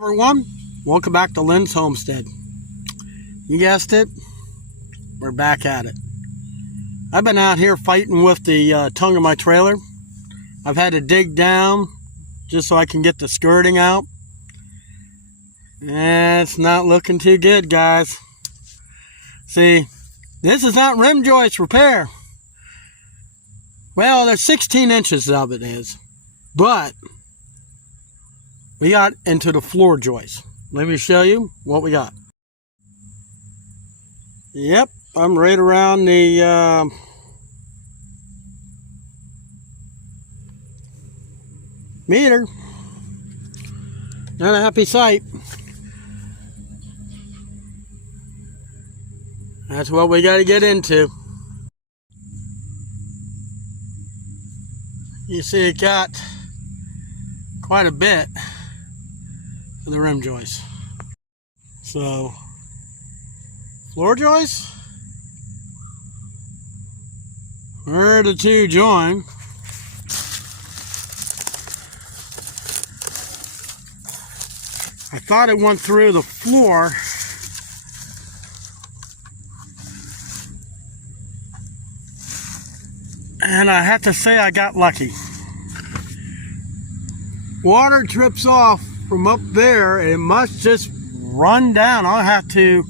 Everyone, welcome back to Lynn's Homestead. You guessed it, we're back at it. I've been out here fighting with the tongue of my trailer. I've had to dig down just so I can get the skirting out. And it's not looking too good, guys. See, this is not rim joist repair. Well, there's 16 inches of it is, but we got into the floor joist. Let me show you what we got. Yep, I'm right around the meter. Not a happy sight. That's what we got to get into. You see it got quite a bit of the rim joist. So, floor joist, where the two join, I thought it went through the floor, and I have to say I got lucky. Water drips off from up there, it must just run down. I'll have to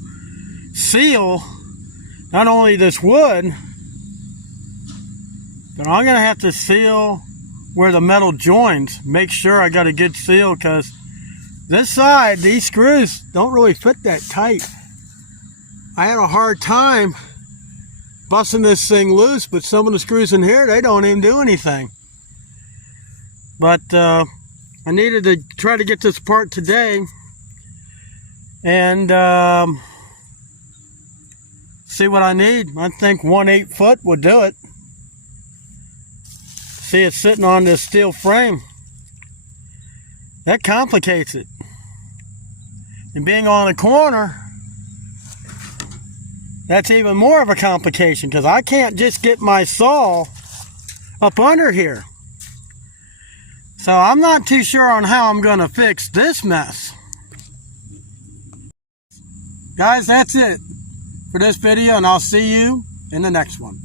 seal not only this wood, but I'm gonna have to seal where the metal joins. Make sure I got a good seal, because this side, these screws don't really fit that tight. I had a hard time busting this thing loose, but some of the screws in here, they don't even do anything. But I needed to try to get this apart today and see what I need. I think 1/8 foot would do it. See, it's sitting on this steel frame. That complicates it. And being on a corner, that's even more of a complication, because I can't just get my saw up under here. So I'm not too sure on how I'm going to fix this mess. Guys, that's it for this video, and I'll see you in the next one.